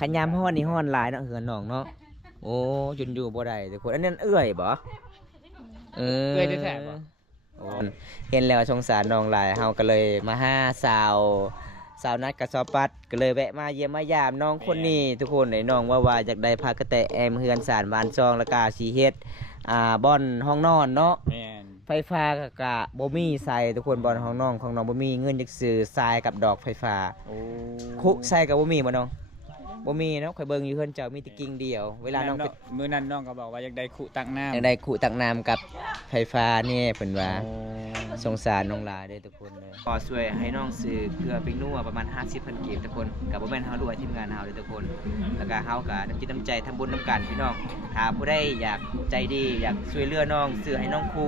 ขันยามฮ้อนนี่ฮ้อนหลายเนาะเหือนน้องเนาะโอ้จนอยู่บ่ได้ทุกคนอันนั้นเอื้อยบ่เออ เอื้อยแท้ๆบ่ โอ้เห็นแล้วสงสารน้องหลายเฮาก็เลยมาหาสาวนัดกับซอปัดก็เลยแวะมาเยี่ยมมายามน้องคนนี้ทุกคนไอ้น้องว่าอยากได้พากระแตแอมเฮือนสารบ้านซองแล้วก็สีเฮ็ดบ่อนห้องนอนเนาะ แม่น ไฟฟ้ากะบ่มีใส่ทุกคนบ่อนห้องนอนของน้องบ่มีเงินจักซื้อทรายกับดอกไฟฟ้า โอ้ คุใส่กับบ่มีบ่น้องบ่มีเนาะข่อยเบิ่งอยู่เฮือนเจ้ามีแต่กิ่งเดียวเวลาน้องไป มื้อนั้นน้องก็บอกว่าอยากได้ขุตักน้ำ อยากได้คุตักน้ำกับไฟฟ้านี่เพิ่นว่า โอ้ สงสารน้องลาเด้อทุกคนเลยขอช่วยให้น้องซื้อเกลือปิงนัวประมาณ50,000กีบทุกคนกับบ่แม่นเฮาด้วยทีมงานเฮาเด้อทุกคนแล้วก็เฮาก็น้ำจิตน้ำใจทำบุญน้ำกันพี่น้องถ้าผู้ใดอยากใจดีอยากช่วยเหลือน้องซื้อให้น้องครู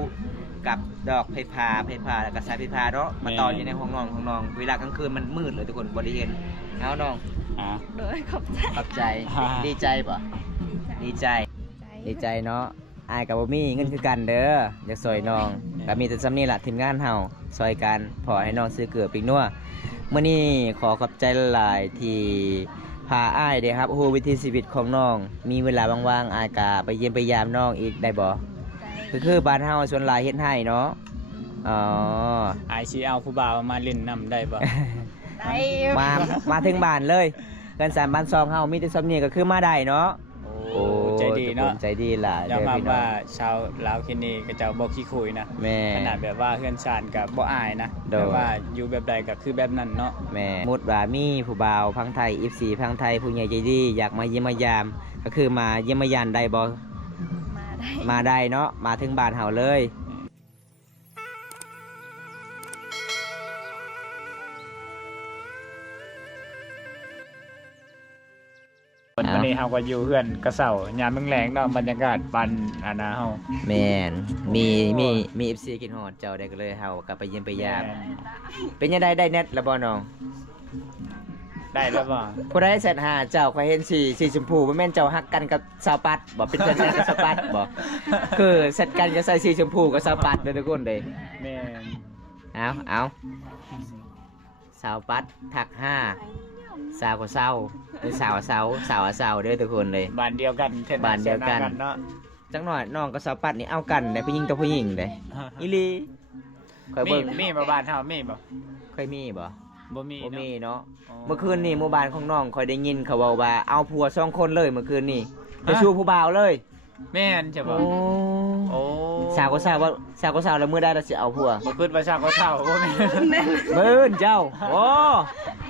กับดอกไผ่พาแล้วก็สายไผ่พาเนาะมาต่ออยู่ในห้องนอนของน้องเวลากลางคืนมันมืดเลยทุกคนบ่ได้เห็นเอาน้อง อ่ะ โดยขอบใจ ขอบใจดีใจป่ะดีใจเนาะอายกับบ่มีเงินคือกันเด้ออยากซอยน้องก็มีแต่ซ้ำนี่ล่ะทีมงานเฮาซอยกันพอให้น้องซื้อเกลือปิงนัวมื้อนี้ขอขอบใจหลายๆที่พาอ้ายเด้ครับโอ้โหวิถีชีวิตของน้องมีเวลาว่างๆอ้ายก็ไปเยี่ยมไปยามน้องอีกได้บ่ ใจ คือบ้านเฮาส่วนหลายเฮ็ดให้เนาะอ๋อ อายสิเอาผู้บ่าวมาเล่นน้ำได้บ่ ได้ มาถึงบ้านเลยกันสารบ้านซองเฮามีแต่ซ้ำนี่ก็คือมาได้เนาะ โอ้ใจดีเนาะ ใจดีล่ะ ยอม เด้อ รับ พี่น้อ ว่าง ชาวลาวที่นี่ก็จะบ่ขี้คุยนะ แม่ ขนาดแบบว่าเฮือนชานกับบ่อายนะ โดย แต่ว่าอยู่แบบใดก็คือแบบนั้นเนาะ แม่มุดว่ามีผู้บ่าวพังไทย F4 พังไทยผู้ใหญ่ใจดีอยากมาเยี่ยมมายาม ก็คือมาเยี่ยมมายามได้บ่ มาได้ มาได้เนาะมาถึงบ้านเฮาเลย วันนี้เฮาก็อยู่เฮือนกระเซายามแลงๆเนาะบรรยากาศปันอาณาเฮา แม่นมี โอ้ มี FC กินฮอดเจ้าได้ก็เลยเฮากลับไปเยี่ยมไปยาม เป็นยังไงได้เน็ตแล้วบ่น้อง ได้แล้วบ่ ผู้ใดเสร็จหาเจ้าก็เห็นสีชมพูบ่แม่นเจ้าฮักกันกับสาวปัดบ่เป็นเพื่อนกันกับสาวปัดบ่คือเสร็จกันก็ใส่สีชมพูกับสาวปัดเด้อทุกคนเด้ แม่น เอาสาวปัดทักห้าสาวก็เศร้าหรือสาวเศร้าสาวเศร้าเด้อทุกคนเลย บ้านเดียวกันเท่ บ้านเดียวกัน เนาะ จังหน่อยน้องกับสาวปัดนี่เอากันได้ผู้หญิงต่อผู้หญิงเด้อีหลีเคย มี เบิ่ง มีมาบ้านเฮามีบ่ เคยมีบ่ บ่มี บ่มี เนาะ เนาะ อ๋อ เมื่อคืนนี่หมู่บ้านของน้องคอยได้ยินเขาเว้าว่าเอาผัว2คนเลยเมื่อคืนนี่ไปสู่ผู้บ่าวเลย แม่นใช่บ่โอ้ สาวก็สาวว่าสาวก็สาวแล้วมื้อใดเราสิเอาผัว บ่คิดว่าชาวก็เฒ่าบ่แม่น มื้นเจ้าโอ้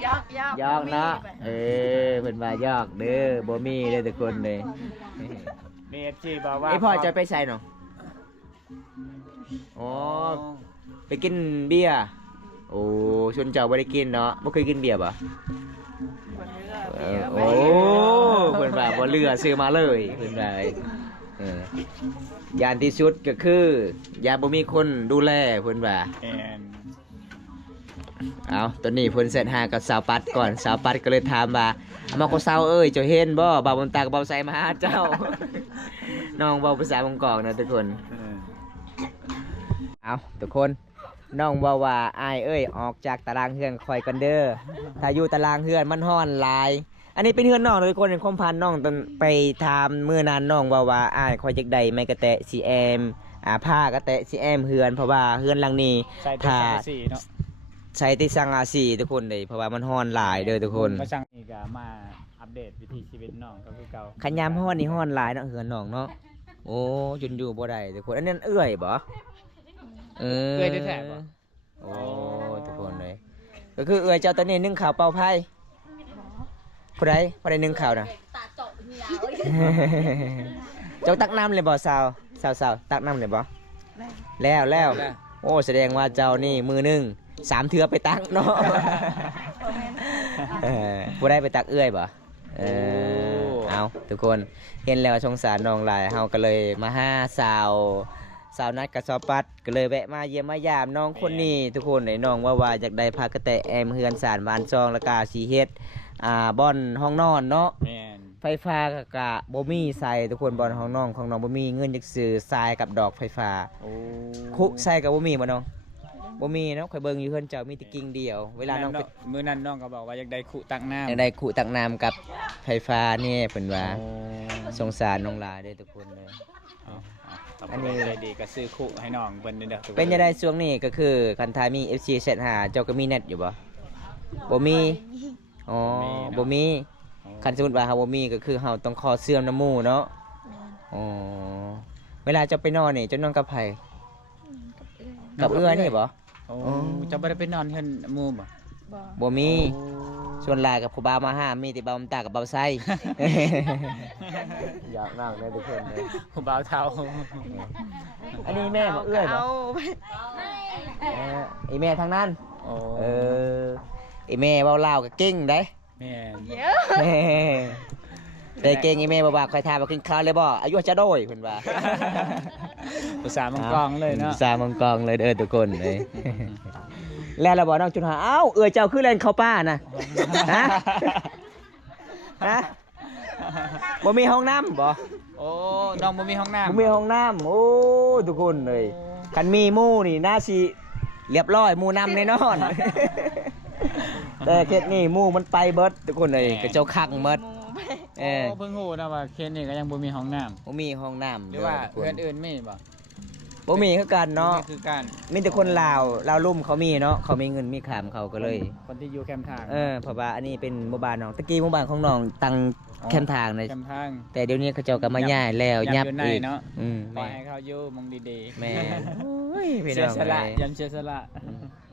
ยอก ยอกเนาะเพิ่นว่ายอกเด้อบ่มีเด้อทุกคนเลย มี FC บอกว่า ไอ้พ่อจะไปใส่เนาะอ๋อไปกินเบียร์โอ้ชวนเจ้าบ่ได้กินเนาะบ่เคยกินเบียร์บ่โอ้เพิ่นว่าบ่เหลือซื้อมาเลยเพิ่นว่ายานที่สุดก็คือยามบ่มีคนดูแลเพิ่นว่า แม่น เอาตอนนี้เพิ่นเสร็จหากับสาวปัดก่อนสาวปัดก็เลยถามว่าเอามาก็สาวเอ้ยเจ้าเห็นบ่บ่าวบนตากับบ่าวใสมาหาเจ้า น้องเว้าภาษาบางกอกนะทุกคนเอาทุกคนน้องว่าว่าอ้ายเอ้ยออกจากตารางเฮือนคอยกันเด้อถ้าอยู่ตารางเฮือนมันฮ้อนหลาย อันนี้เป็นเฮือนน้องทุกคนเป็นความพันน้องตอนไปถามมื้อนั้นน้องว่าอ้ายคอยจักได้ไม้กระแตะ CM ผ้ากระแตะ CM เฮือนเพราะว่าเฮือนหลังนี้ ใส่แต่ ถ้า สีเนาะ ใช้ที่สั่งอาซีทุกคนเลยเพราะว่ามันฮ้อนหลายเด้อทุกคน มาสั่งนี่ก็มาอัปเดตวิถีชีวิตน้องก็คือเก่า ขันยามฮ้อนนี่ฮ้อนหลายเนาะเฮือนน้องเนาะโอ้จนอยู่บ่ได้ทุกคนอันนั้นเอื้อยบ่เอ เอื้อยแท้ๆบ่ โอ้ทุกคนเลยก็คือเอื้อยเจ้าตัวนี้นึ่งข้าวเป่าไผ่ผู้ใดนึ่งข้าวน่ะ ตาเจาะเหนียว เจ้าตักน้ำเลยบ่สาวตักน้ำเลยบ่แล้วโอ้แสดงว่าเจ้านี่มือหนึง3เทื่อไปตักเนาะ ผู้ใดไปตักเอื้อยบ่เอาทุกคนเห็นแล้วสงสารน้องหลายเฮาก็เลยมาหาสาวนัดกับซอปัดก็เลยแวะมาเยี่ยมมายามน้องคนนี้ทุกคนไอ้น้องว่าอยากได้พากระแตแอมเฮือนสารบ้านซองแล้วก็สีเฮ็ดบ่อนห้องนอนเนาะ แม่น ไฟฟ้ากะบ่มีใส่ทุกคนบ่อนห้องนอนของน้องบ่มีเงินจักซื้อทรายกับดอกไฟฟ้า โอ้ คุใส่กับบ่มีบ่น้อง บ่มีเนาะข่อยเบิ่งอยู่เฮือนเจ้ามีแต่กิ่งเดียวเวลาน้องไป มื้อนั้นน้องก็บอกว่าอยากได้ขุตักน้ำ อยากได้ขุตักน้ำกับไฟฟ้านี่เพิ่นว่าสงสารน้องลาเด้อทุกคนเลย อันนี้เลยดีก็ซื้อขุให้น้องเพิ่นเด้อ เป็นยังไงช่วงนี้ก็คือคันทายมี FC เซตหาเจ้าก็มีเน็ตอยู่บ่บ่มีอ๋อบ่มีคันสมมุติว่าเฮาบ่มีก็คือเฮาต้องขอเสื่อมน้ำหมู่เนาะอ๋อเวลาเจ้าไปนอนนี่เจ้านอนกับไผกับเอื้อนี่บ่ โอ้จะบ่ได้ไปนอนเฮือนหมู่บ่ บ่ บ่มีส่วนหลายกับผู้บ่าวมาห้ามมีแต่บ่าวน้ำตากับบ่าวไส้ อยากนั่งเลยทุกคนเลย ผู้บ่าวเฒ่า อันนี้แม่บ่เอื้อยบ่ เอาไป ไอแม่ทางนั้น โอ้ ไอแม่เว้าลาวก็เก่งได้ แม่น เยอะ แต่เก่งไอแม่บ่ว่าใครทาบ่กินข้าวเลยบ่อายุจะโดยเพิ่นว่า ภาษามังกรเลยเนาะ สามังกรเลยเด้อทุกคนเลย แล้วเราบอกน้องจุนหาเอ้าเจ้าคือเล่นเข้าป้าน่ะฮะฮะบ่มีห้องน้ำบ่ โอ้น้องบ่มีห้องน้ำ บ่มีห้องน้ำโอ้ทุกคนเลยคันมีหมู่นี่น่าสิเรียบร้อยหมู่นำแน่นอน แต่เคสนี่หมู่มันไปเบิดทุกคนเลยกระเจ้าคักเบิด หมูไป เออ โอ้เพิ่งฮู้นะว่าเคนนี่ก็ยังบ่มีห้องน้ำ บ่มีห้องน้ำ หรือว่าเพื่อนอื่นมีบ่ บ่มีคือกันเนาะ นี่คือการ มีแต่คนลาวลุ่มเขามีเนาะเขามีเงินมีขามเขาก็เลย คนที่อยู่แคมป์ทาง เพราะว่าอันนี้เป็นหมู่บ้านน้องตะกี้หมู่บ้านของน้องตั้งแคมป์ทางเลย แคมป์ทาง แต่เดี๋ยวนี้เขาเจ้าก็มาย้ายแล้ว ยั ยั บบ อยู่ใน อีก เนาะ ปล่อ แม่ ยให้เขาอยู่มองดีๆ แม่โอ้ยพี่ เสี น้ ย อง สละ เลย ยำเสียสละ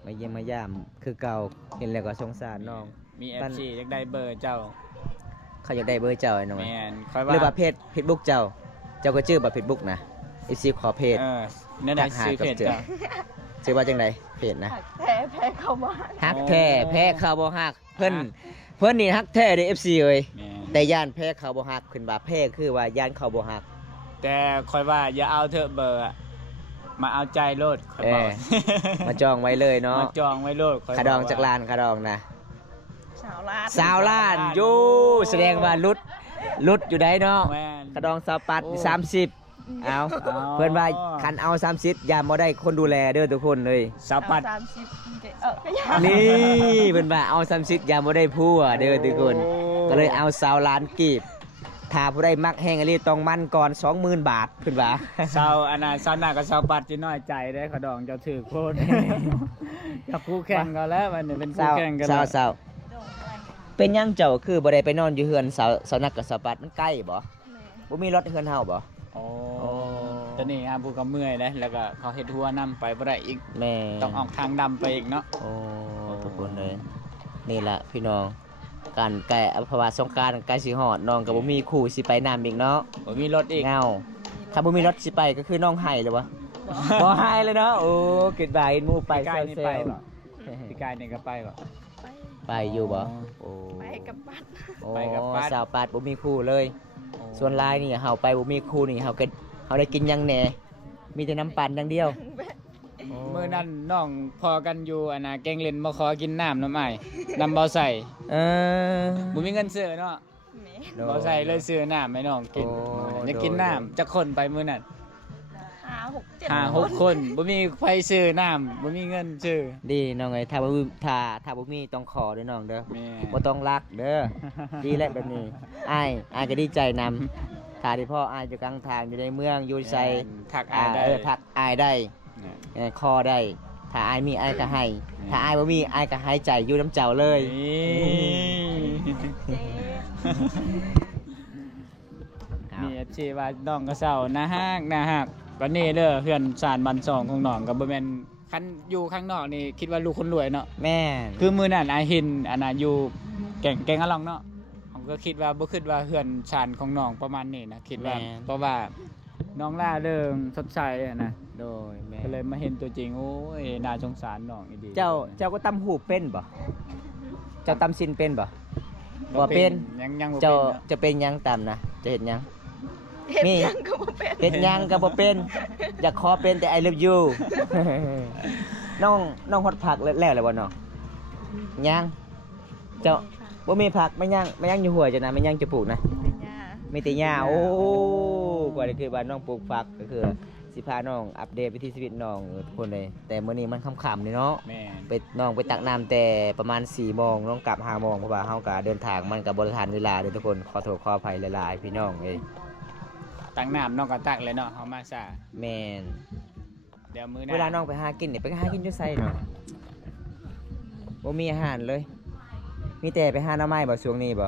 มาเยี่ยมมายามคือเก่าเห็นแล้วก็สงสารน้อง มี บ้าน FC อยากได้เบอร์เจ้า เขาอยากได้เบอร์เจ้าไอ้น้อง แม่นค่อย หรือว่า ว่า เพจบุ๊กเจ้าก็ชื่อว่าเพจบุ๊กนะ FC ขอเพจ นั่นแหละซื้อเพจเจ้า ชื่อว่าจังไดเพจนะ แพ้เข้ามา ฮักแท้แพ้เขาบ่ฮักเพิ่นนี่ฮักแท้เด้ FC เอ้ย แม่น แต่ย่านแพ้เขาบ่ฮักขึ้นว่าแพ้คือว่าย่านเขาบ่ฮัก แต่ค่อยว่าอย่าเอาเถอะเบอร์อะมาเอาใจโลดค่อยบอก มาจองไว้เลยเนาะ มาจองไว้โลดค่อย คาดอง บว่ จากลานคาดองนะ สาวลาด สาวล้านอยู่แสดงว่าลุดอยู่ได้เนาะ แม่น คาดองสาวปัด โอ้ 30เอา อ๋อ เพื่อนว่าคันเอา30อย่าบ่ได้คนดูแลเด้อทุกคนเลย สาวปัด 30ก็ยาก นี่เพิ่นว่าเอา30อย่าบ่ได้ผัวเด้อทุกคน ก็เลยเอาสาวล้านกีบถ้าผู้ใดมักแห้งอลีต้องมันก่อน 20,000 บาทเพิ่นว่า สาวอันน่ะสาวหน้ากับสาวปัดจะน้อยใจได้ขะดองเจะถือโคตร กับคู่แข่งก็แล้วมันนี่เป็นคู่แข่งกัน สา แล้ว ว สาวเป็นหยังเจ้าคือบ่ได้ไปนอนอยู่เฮือนสาวนักกับสาวปัดมันใกล้บ่บ่มีรถเฮือนเฮาบ่ โอ้ตอนนี้ฮะผู้ก็เมื่อยนะแล้วก็เขาเฮ็ดหัวนํไปบ่ได้อีก แม่ ต้องออกทางดำไปอีกเนาะ โอ้ทุกคนเลยนี่ล่ะพี่น้องการแก่ภาวะสงกรานต์ใกล้สิฮอดน้องก็บ่มีคู่สิไปน้ำอีกเนาะ บ่มีรถอีก เงาถ้าบ่มีรถสิไปก็คือน้องไห้เลยวะบ่ไห้เลยเนาะโอ้เกิดบ่ายหมู่ไป ปีกายนี่ เซ ไป ล บ่ปีกายนี่ก็ไปบ่ ไปอยู่บ่โอ้ ไปกับปัด ไปกับปัด สาวปัดบ่มีคู่เลย ส่วนลายนี่เฮาไปบ่มีคู่นี่เฮาได้กินหยังแหน่มีแต่น้ำปั่นอย่างเดียว มื้อนั้นน้องพอกันอยู่อันน่ะแกงเล่นมาขอกินน้ำอ้ายน้ำเบาใส่ เออ บ่มีเงินซื้อเนาะ แม่ เบาใส่เลยซื้อน้ำให้น้องกิน โอ้ อยากกินน้ำจักคนไปมื้อนั้น 5 6 7 5-6 คนบ่มีไฟซื้อน้ำบ่มีเงินซื้อ ดีน้องเอ้ยถ้าบ่มีต้องขอเด้อน้องเด้อ แม่ บ่ต้องรักเด้อ ดีแล้วแบบนี้อ้ายก็ดีใจนำถ้าที่พ่ออ้ายอยู่กลางทางอยู่ในเมืองอยู่ไส ทักอายได้ ทักอ้ายได้ เนี่ย คอได้ ถ้าอ้ายมีอ้ายก็ให้ ถ้าอ้ายบ่มีอ้ายก็ให้ใจอยู่น้ำเจ้าเลย นี่ เจ๊ มีเอฟซีว่าน้องกระเซานะฮักวันนี้เด้อเพื่อนสารบันสองของน้องก็บ่แม่นคันอยู่ข้างนอกนี่คิดว่าลูกคนรวยเนาะ แม่น คือมื้อนั้นอาหินอันน่ะอยู่แก่งอะลองเนาะผมก็คิดว่าบ่คิดว่าเพื่อนสารของน้องประมาณนี้นะคิดว่าเพราะว่าน้องล่าเริงสดใสอะนะ โดยแม่ ก็เลยมาเห็นตัวจริงโอ้ยน่าสงสารน้องอีดี เจ้าก็ตำหูปเป็นบ่เจ้าตำซินเป็นบ่บ่เป็น ยังบ่เป็น เจ้า เนาะ จะเป็นหยังตำนะจะเฮ็ดหยัง เฮ็ด มี หยังก็บ่เป็น เฮ็ดหยังก็บ่เป็น อยากขอเป็นแต่ I love you น้องฮอดผักแล้วเลยบ่น้องยังเจ้าบ่มีผักไม่ยังอยู่หัวจ้ะนะไม่ยังจะปลูกนะ เป็นหญ้า มีแต่หญ้าโอ้กว่าจะคือบ้านน้องปลูกผักก็คือสิ สิพาน้องอัปเดตวิถีชีวิตน้องทุกคนเลยแต่มื้อนี้มันค่ำๆนี่เนาะ แม่น ไปน้องไปตักน้ำแต่ประมาณ4 โมงน้องกลับ5 โมงเพราะว่าเฮาก็เดินทางมันก็บ่ทันเวลาเด้อทุกคนขอโทษขออภัยหลายๆพี่น้องเอ้ย ตักน้ำน้องก็ตักเลยเนาะเฮามาซะ แม่น เดี๋ยวมื้อหน้า เวลาน้องไปหากินนี่ไปหากินอยู่ไสเนาะบ่มีอาหารเลย มีแต่ไปหาหน่อไม้บ่ช่วงนี้บ่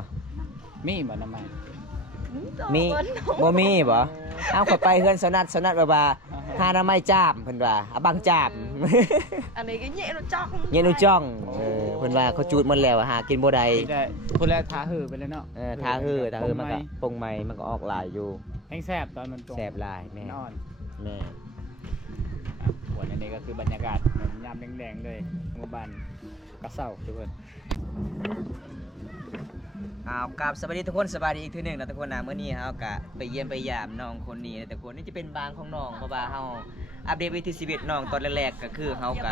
มีบ่น้ำมัน มีบ่มีบ่เอาเข้าไปเฮือนสนัดว่าหาหน่อไม้จ้ามเพิ่นว่าอะบังจ้าม อันนี้ก็แย่เราจ้อง เย็นอุจ้องเพิ่นว่าเขาจูดหมดแล้วอะหากินบ่ได้ ได้พูดแล้วทาหือไปเลยเนาะ ทาฮือมันก็ปงใหม่มันก็ออกหลายอยู่ แห้งแซ่บตอนมันตรง แซ่บหลายแม่ นอน แม่ วันนี้ก็คือบรรยากาศยามแดงๆเลยหมู่บ้านกระเซ้าทุกคน กับสวัสดีทุกคนสบายดีอีกทีหนึงนะทุกคนนะมื้อนี้เฮาก็ไปเยี่ยมไปยามน้องคนนี้นะทุกคนนี่จะเป็นบางของน้องเพราะว่าเฮาอัปเดตวิถีชีวิตน้องตอนแรกๆก็คือเฮาก็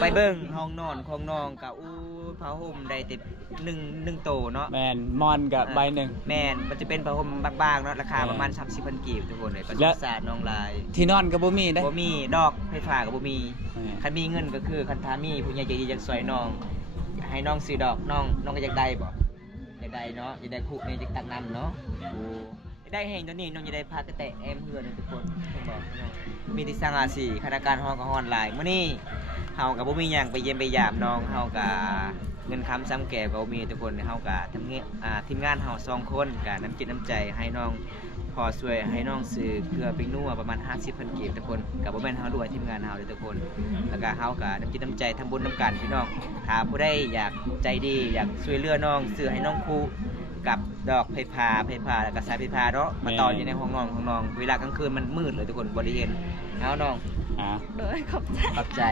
ไปเบิ่งห้องนอนของน้องก็อู้ผ้าห่มได้แต่หนึ่งโตเนาะ แมนมอนกับใบหนึ่ง แม่นมันจะเป็นผ้าห่มบางๆเนาะราคาประมาณ 30,000 กีบทุกคนเลยก็ส แล้ ง ว สารน้องหลาย ที่นอนกับบ่มีได้ บ่มีดอกไฟฟ้าก็บ่มีคันมีเงินก็คือคันถ้ามีผู้ใหญ่ใจดีอยากช่วยน้องให้น้องซื้อดอกน้องก็อยากได้บ่อยากได้เนาะอยากได้คุนี่อยากตักน้ำเนาะโอ้อยากได้แห่งตัวนี้น้องอยากได้พากระแตะแอมเฮือนทุกคนต้องบอกพี่น้องมีที่สร้างอาชีพคณะการฮ้องก็ฮ้อนหลายมื้อนี้เฮาก็บ่มีหยังไปเยี่ยมไปยามน้องเฮาก็เงินค้ำซ้ำแก่ก็บ่มีทุกคนเฮาก็ทำทีมงานเฮา2 คนก็น้ำจิตน้ำใจให้น้องพอช่วยให้น้องซื้อเกลือปิงนัวประมาณ 50,000 กีบทุกคนก็บ่แม่นเฮาด้วยทีมงานเฮาเลยทุกคนแล้วก็เฮาก็น้ำจิตน้ำใจทำบุญน้ำกันพี่น้องถ้าผู้ใดอยากใจดีอยากช่วยเหลือน้องซื้อให้น้องครูกับดอกไผ่พาแล้วก็สายไผ่พาเนาะมาต่ออยู่ในห้องนอนของน้องเวลากลางคืนมันมืดเลยทุกคนบ่ได้เห็นเอาน้อง อ่า โดยขอบใจ ขอบใจ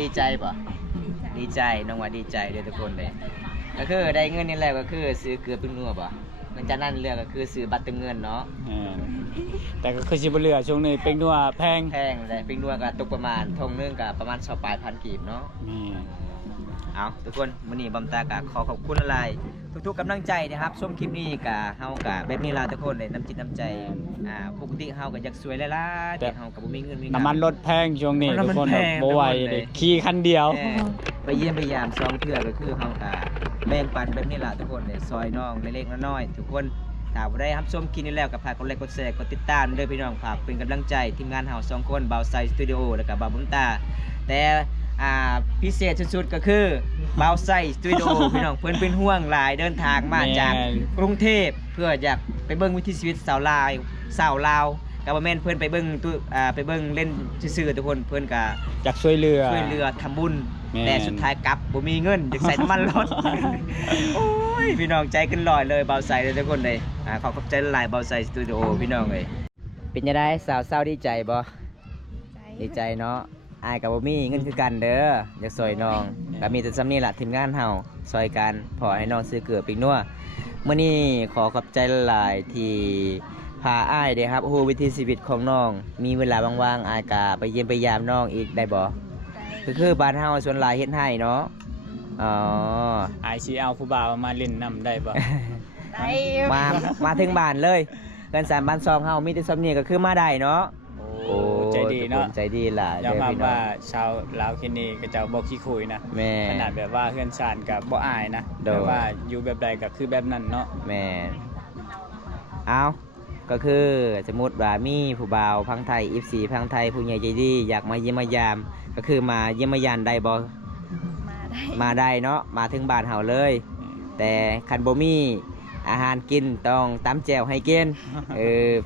ดีใจป่ะดีใจน้องว่าดีใจเลยทุกคนเลยก็คือได้เงินนี่แหละก็คือซื้อเกลือปิ้งนัวป่ะหลังจากนั้นเรื่องก็คือซื้อบัตรเติมเงินเนาะ แม่นแต่ก็คือสิบ่เหลือช่วงนี้เป็นนัวแพง แพงเลยปิ้งนัวก็ตกประมาณทงนึงก็ประมาณ20,000 กีบเนาะ นี่ เอาทุกคนมื้อนี้บำตาก็ขอขอบคุณอะไรทุกๆกำลังใจนะครับชมคลิปนี้ก็เฮาก็แบบนี้ล่ะทุกคนเลยน้ำจิตน้ำใจปกติเฮาก็อยากสวยหลายๆแต่เฮาก็บ่มีเงินมี น้ำมันรถแพงช่วงนี้ น้ำ ทุ มั ก น คน แพง บ่ไหว ทุกคนเลย เลยขี่คันเดียว ไปเยี่ยมไปยามซองเทื่อก็คือเฮาก็แบ่งปันแบบนี้ล่ะทุกคนเลยซอยน้องเล็กๆน้อยๆทุกคนถ้าบ่ได้รับชมคลิปนี้แล้วก็ฝากกดไลค์กดแชร์กดติดตามเด้อพี่น้องฝากเป็นกำลังใจทีมงานเฮา2 คนบ่าวไซสตูดิโอแล้วก็บ่าวบุญตาแต่พิเศษสุดๆก็คือบ่าวไซสตูดิโอ พี่น้องเพิ่นเป็นห่วงหลายเดินทางมาจาก แม่น กรุงเทพเพื่ออยากไปเบิ่งวิถีชีวิตสาวลาวก็บ่แม่นเพิ่นไปเบิ่งไปเบิ่งเล่นซื่อๆทุกคนเพิ่นก็ อยากช่วยเหลือ ช่วยเหลือทำบุญ แม่น แต่สุดท้ายกลับบ่มีเงินอยากใส่น้ำมันรถ โอ้ยพี่น้องใจขึ้นลอยเลยเบาใสเลยทุกคนเลยขอบใจหลายๆเบาใสสตูดิโอพี่น้องเลยเป็นยังไงสาวเศร้าดีใจบ่ดีใจเนาะอายกับบ่มีเงินคือกันเด้ออยากซอยน้องก็มีแต่ซ้ำนี้ล่ะทีมงานเฮาซอยกันพอให้น้องซื้อเกลือปิงนัวมื้อนี้ขอขอบใจหลายๆที่พาอ้ายเด้ครับโอ้โหวิถีชีวิตของน้องมีเวลาว่างๆอายก็ไปเยี่ยมไปยามน้องอีกได้บ่ก็คือบ้านเฮาส่วนหลายเฮ็ดให้เนาะอ๋อ ไอซีเอาผู้บ่าวมาเล่นนำได้บ่ ได้ มาถึงบ้านเลยกัน3 บ้าน 2เฮามีแต่ซ้ำนี้ก็คือมาได้เนาะ โอ้ใจดีเนาะ ใจดีล่ะ ยอมรับ พี่น้อ ว่าง ชาวลาวที่นี่ก็จะบ่ขี้คุยนะ แม่ ขนาดแบบว่าเฮือนชานกับบ่อายนะ โดย แต่ว่าอยู่แบบใดก็คือแบบนั้นเนาะ แม่เอาก็คือสมมุติว่ามีผู้บ่าวพังไทย F4 พังไทยผู้ใหญ่ใจดีอยากมาเยี่ยมมายาม ก็คือมาเยี่ยมมายามได้บ่ มาได้ มาได้เนาะมาถึงบ้านเฮาเลย แต่คันบ่มีอาหารกินต้องตำแจ่วให้กิน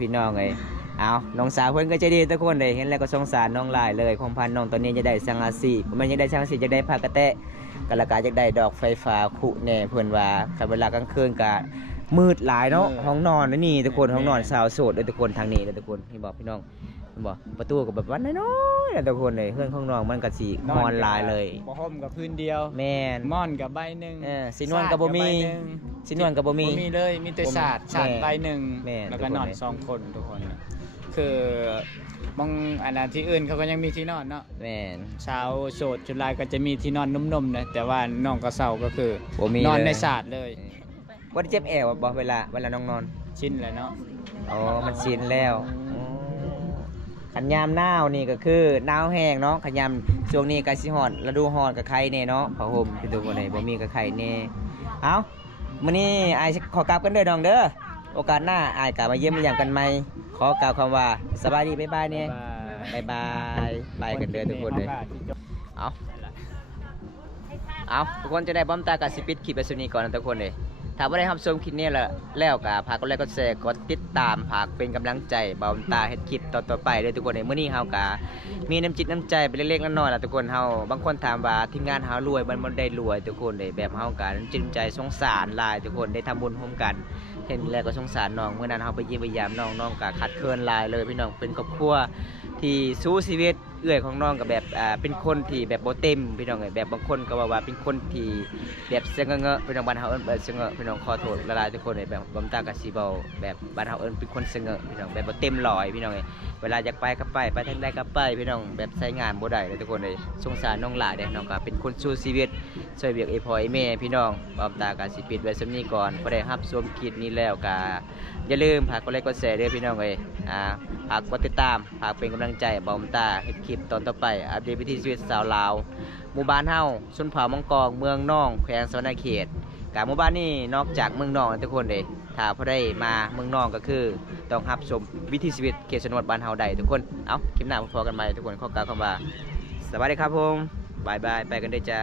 พี่น้องเอ้ยเอาน้องสาวเพิ่นก็ใจดีทุกคนเลยเห็นแล้วก็สงสารน้องหลายเลยของพันน้องตอนนี้จะได้สังอาชีพมันยังได้สังอาชีพจะได้พากระแตะก็ละกาจะได้ดอกไฟฟ้าคุแน่เพิ่นว่าคันเวลากลางคืนก็มืดหลายเนาะห้องนอนนี่ทุกคนห้องนอนสาวโสดเลยทุกคนทางนี้เลยทุกคนพี่บอกพี่น้องบอกประตูก็แบบว่าน้อยๆทุกคนเลยเพื่อนของน้องมันก็สินอนหลายเลย บ่ห่มกับพื้นเดียว แม่น ม่อนกับใบหนึง สินวนกับบ่มี สาดใบหนึ่ง สินวนกับบ่มี บ่มีเลยมีแต่ศาสตร์ แม่ ศาสตร์ใบหนึ่ง แม่ แล้วก็ ทุกคน นอน เลย 2 คนทุกคนน่ะคือบางอันนั้นที่อื่นเขาก็ยังมีที่นอนเนาะ แม่น ชาวโสดจุฬาก็จะมีที่นอนนุ่มๆนะแต่ว่าน้องกระเซาก็คือ บ่มี นอน เลย ในศาสตร์เลย ว่าได้เจ็บแอวบ่เวลาน้องนอน ชินเลยเนาะ อ๋อมันชินแล้วข ขันยามหนาวนี่ก็คือหนาวแห้งเนาะขันยามช่วงนี้ก็สิฮอดฤดูร้อนกับไข่แน่เนาะผ้าห่มพี่ทุกคนเลยบ่มีกับไข่แน่เอามื้อนี้อ้ายขอกลับกันเด้อน้องเด้อโอกาสหน้าอ้ายก็มาเยี่ยมมาเยี่ยมกันใหม่ขอกล่าวคำว่าสบายดีบ๊ายบายเนี่ยบ๊ายบายไปกันเด้อทุกคนเลยเอาทุกคนจะได้บอมตากับสิปิดคลิปไปสุนี้ก่อนนะทุกคนเลยถ้าไม่ได้รับชมคลิปนี้แล้วก็ฝากกดไลค์กดแชร์กดติดตามฝากเป็นกำลังใจบอมตาเฮ็ดคลิปต่อๆไปเลยทุกคนเลยมื้อนี้เฮาก็มีน้ำจิตน้ำใจไปเล็กๆน้อยๆล่ะทุกคนเฮาบางคนถามว่าทีมงานเฮารวยมันบ่ได้รวยทุกคนเลยแบบเฮาก็น้ำจิตน้ำใจสงสารหลายทุกคนได้ทำบุญร่วมกันเห็นแล้วก็สงสารน้องเมื่อนั้นเฮาไปเยี่ยมไปยามน้องก็ขัดเคินหลายเลยพี่น้องเป็นครอบครัวที่สู้ชีวิตเอื้อยของน้องก็แบบเป็นคนที่แบบบ่เต็มพี่น้องแบบบางคนก็ว่าเป็นคนที่แบบเสงะพี่น้องบ้านเฮาเอิ้นเสงะพี่น้องขอโทษละลายทุกคนแบบบำตากับสิเบาแบบบ้านเฮาเอิ้นเป็นคนเสงะพี่น้องแบบบ่เต็มร้อยพี่น้องเวลาอยากไปก็ไปทางใดก็ไปพี่น้องแบบใช้งานบ่ได้เลยทุกคนเลยสงสารน้องหลายเด้น้องก็เป็นคนสู้ชีวิตช่วยเวียกพ่อแม่พี่น้องบำตาก็สิปิดไว้ส่ำนี้ก่อนบ่ได้รับชมคลิปนี้แล้วก็อย่าลืมฝากกดไลค์กดแชร์ด้วยพี่น้องฝากกดติดตามฝากเป็นกำลังใจบอมตาเฮ็ดคลิปตอนต่อไปอัปเดตวิถีชีวิตสาวลาวหมู่บ้านเฮาชนเผ่ามังกรเมืองน่องแขวงสวรรณเขตกับหมู่บ้านนี้นอกจากเมืองน่องทุกคนเลยถ้าพอได้มาเมืองน่องก็คือต้องรับชมวิถีชีวิตเขตชนบทบ้านเฮาได้ทุกคนเอาคลิปหน้าพบกันใหม่ทุกคนขอกล่าวคำว่าสวัสดีครับผมบายบายไปกันได้จ้า